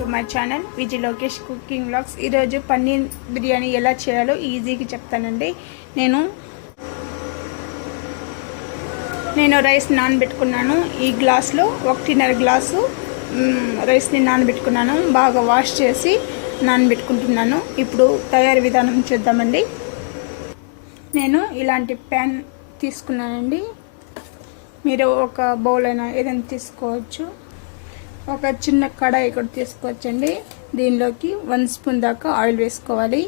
To my channel Viji Lokesh cooking vlogs. ఈరోజు పన్నీర్ బిర్యానీ ఎలా చేయాలో ఈజీగా చెప్తానండి. నేను రైస్ నానబెట్టుకున్నాను. ఈ గ్లాస్లో 1.5 గ్లాసు రైస్ని నానబెట్టుకున్నాను. బాగా వాష్ చేసి నానబెట్టుకుంటున్నాను. ఇప్పుడు తయారీ విధానం చూద్దామండి. నేను ఇలాంటి ప్యాన్ తీసుకున్నానండి. మీరు ఒక బౌల్ అయినా ఏదైనా తీసుకోవచ్చు. ఒక చిన్న కడాయి కూడా తీసుకోవచ్చండి. దీనిలోకి 1 స్పూన్ దాకా ఆయిల్ వేసుకోవాలి.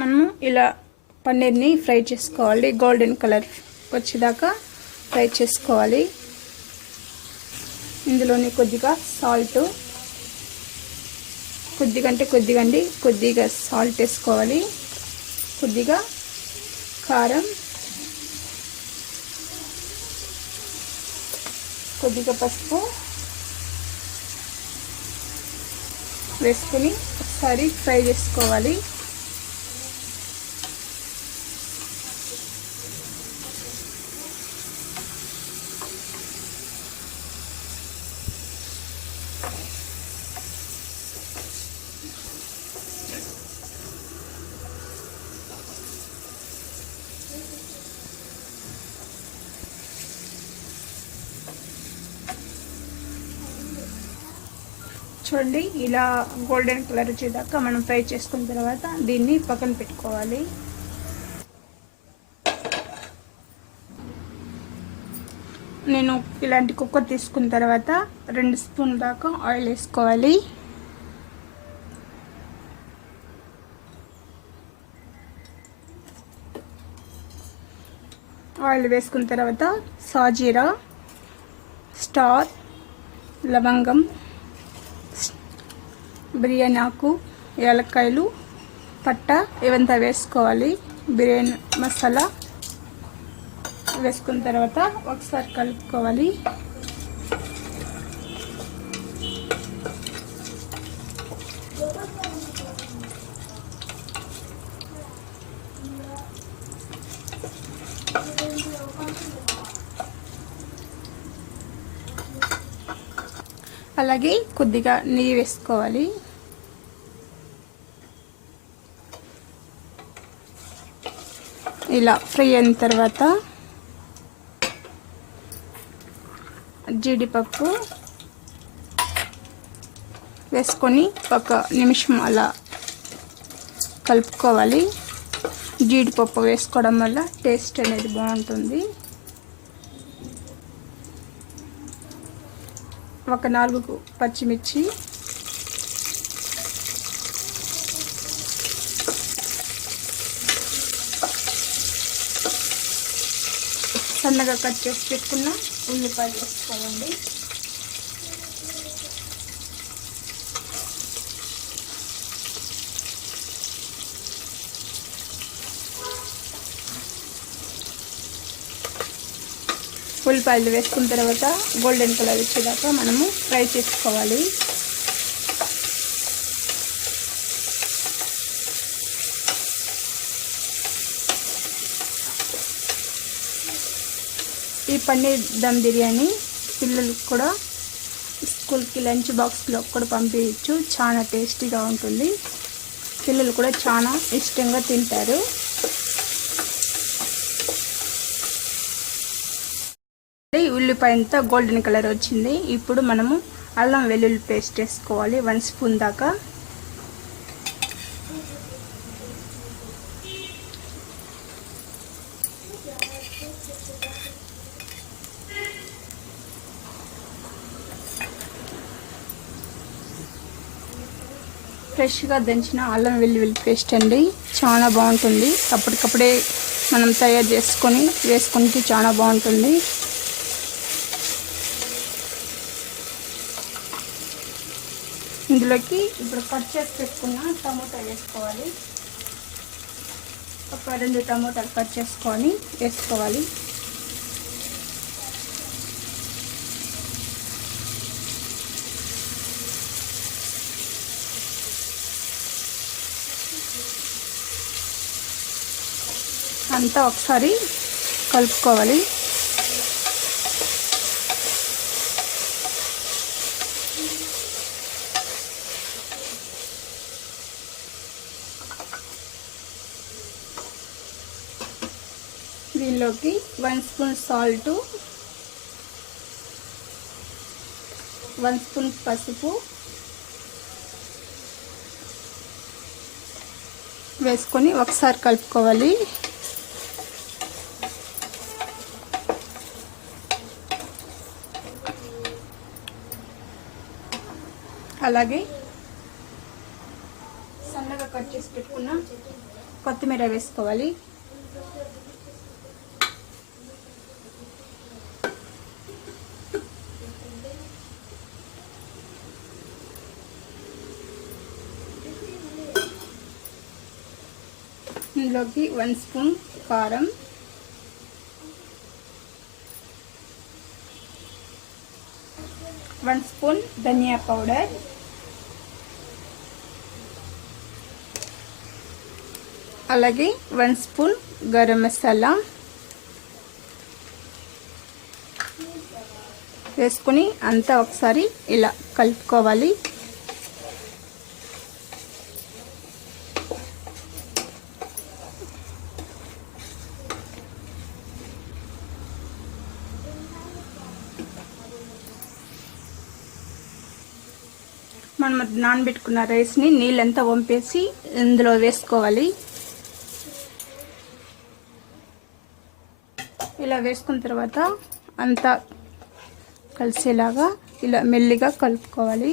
మనము ఇలా పన్నీర్ని ఫ్రై చేసుకోవాలి. గోల్డెన్ కలర్ వచ్చేదాకా ఫ్రై చేసుకోవాలి. ఇందులోని కొద్దిగా సాల్ట్, కొద్దిగా సాల్ట్ వేసుకోవాలి. కొద్దిగా కారం, కొద్దిగా పసుపు వేసుకొని ఒకసారి ఫ్రై చేసుకోవాలి. చూడండి, ఇలా గోల్డెన్ కలర్ వచ్చేదాకా మనం ఫ్రై చేసుకున్న తర్వాత దీన్ని పక్కన పెట్టుకోవాలి. నేను ఇలాంటి కుక్కర్ తీసుకున్న తర్వాత 2 స్పూన్ల దాకా ఆయిల్ వేసుకోవాలి. ఆయిల్ వేసుకున్న తర్వాత సాజీరా, స్టార్, లవంగం, బిర్యానీ ఆకు, యాలక్కాయలు, పట్ట ఇవంతా వేసుకోవాలి. బిర్యానీ మసాలా వేసుకున్న తర్వాత ఒకసారి కలుపుకోవాలి. అలాగే కొద్దిగా నెయ్యి వేసుకోవాలి. ఇలా ఫ్రై అయిన తర్వాత జీడిపప్పు వేసుకొని 1 నిమిషం అలా కలుపుకోవాలి. జీడిపప్పు వేసుకోవడం వల్ల టేస్ట్ అనేది బాగుంటుంది. 4 పచ్చిమిర్చి, సన్నగా కట్ చేసి పెట్టుకున్న ఉల్లిపాయలు వేసుకోవాలండి. ఉల్లిపాయలు వేసుకున్న తర్వాత గోల్డెన్ కలర్ వచ్చేదాకా మనము ఫ్రై చేసుకోవాలి. ఈ పన్నీర్ దమ్ బిర్యానీ పిల్లలకు కూడా స్కూల్కి లంచ్ బాక్స్లో కూడా పంపించచ్చు. చాలా టేస్టీగా ఉంటుంది. పిల్లలు కూడా చాలా ఇష్టంగా తింటారు. ఉల్లిపాయ అంతా గోల్డెన్ కలర్ వచ్చింది. ఇప్పుడు మనము అల్లం వెల్లుల్లి పేస్ట్ వేసుకోవాలి. 1 స్పూన్ దాకా. ఫ్రెష్గా దంచిన అల్లం వెల్లుల్లి పేస్ట్ అండి, చాలా బాగుంటుంది. అప్పటికప్పుడే మనం తయారు చేసుకొని వేసుకుంటే చాలా బాగుంటుంది. ఇందులోకి ఇప్పుడు కట్ చేసి పెట్టుకున్న టమోటా వేసుకోవాలి. ఒక 2 టమోటాలు కట్ చేసుకొని వేసుకోవాలి. అంతా ఒకసారి కలుపుకోవాలి. దీనిలోకి 1 స్పూన్ సాల్ట్, 1 స్పూన్ పసుపు వేసుకొని ఒకసారి కలుపుకోవాలి. అలాగే సన్నగా కట్ చేసి పెట్టుకున్న కొత్తిమీర వేసుకోవాలి. ఇందులోకి 1 స్పూన్ కారం, 1 స్పూన్ ధనియా పౌడర్, అలాగే 1 స్పూన్ గరం మసాలా వేసుకొని అంతా ఒకసారి ఇలా కలుపుకోవాలి. మనం నానబెట్టుకున్న రైస్ని నీళ్ళంతా వంపేసి ఇందులో వేసుకోవాలి. ఇలా వేసుకున్న తర్వాత అంతా కలిసేలాగా ఇలా మెల్లిగా కలుపుకోవాలి.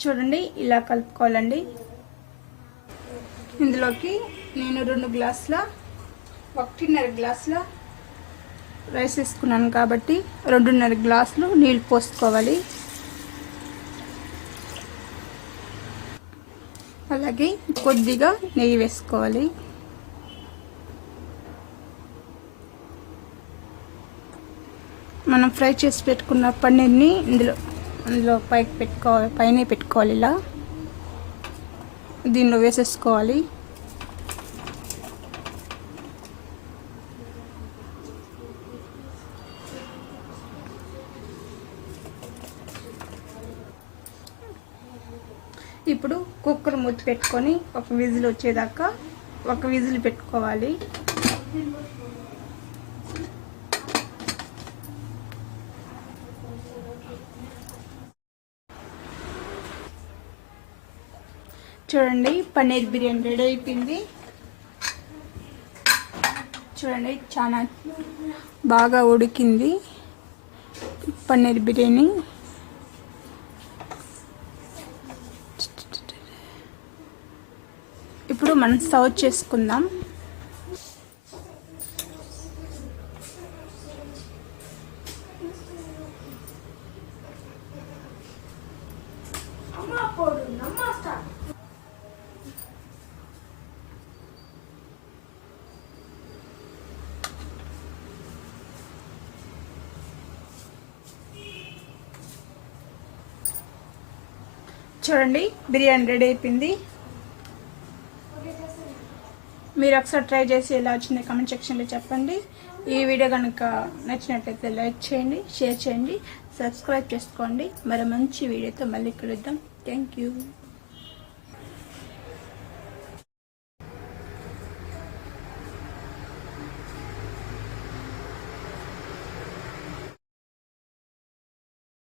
చూడండి, ఇలా కలుపుకోవాలండి. ఇందులోకి నేను 2 గ్లాసుల 1.5 గ్లాసుల రైస్ వేసుకున్నాను కాబట్టి 2.5 గ్లాసులు నీళ్ళు పోసుకోవాలి. అలాగే కొద్దిగా నెయ్యి వేసుకోవాలి. మనం ఫ్రై చేసి పెట్టుకున్న పన్నీర్ని అందులో పైన పెట్టుకోవాలి. ఇలా దీనిలో వేసేసుకోవాలి. ఇప్పుడు కుక్కర్ మూత పెట్టుకొని ఒక విజిల్ వచ్చేదాకా ఒక విజిల్ పెట్టుకోవాలి. చూడండి, పన్నీర్ బిర్యానీ రెడీ అయిపోయింది. చూడండి, చాలా బాగా ఉడికింది పన్నీర్ బిర్యానీ. ఇప్పుడు మనం సర్వ్ చేసుకుందాం. చూడండి, బిర్యానీ రెడీ అయిపోయింది. మీరు ఒకసారి ట్రై చేసి ఎలా వచ్చిందో కామెంట్ సెక్షన్లో చెప్పండి. ఈ వీడియో కనుక నచ్చినట్లయితే లైక్ చేయండి, షేర్ చేయండి, సబ్స్క్రైబ్ చేసుకోండి. మరి మంచి వీడియోతో మళ్ళీ కలుద్దాం. Thank you.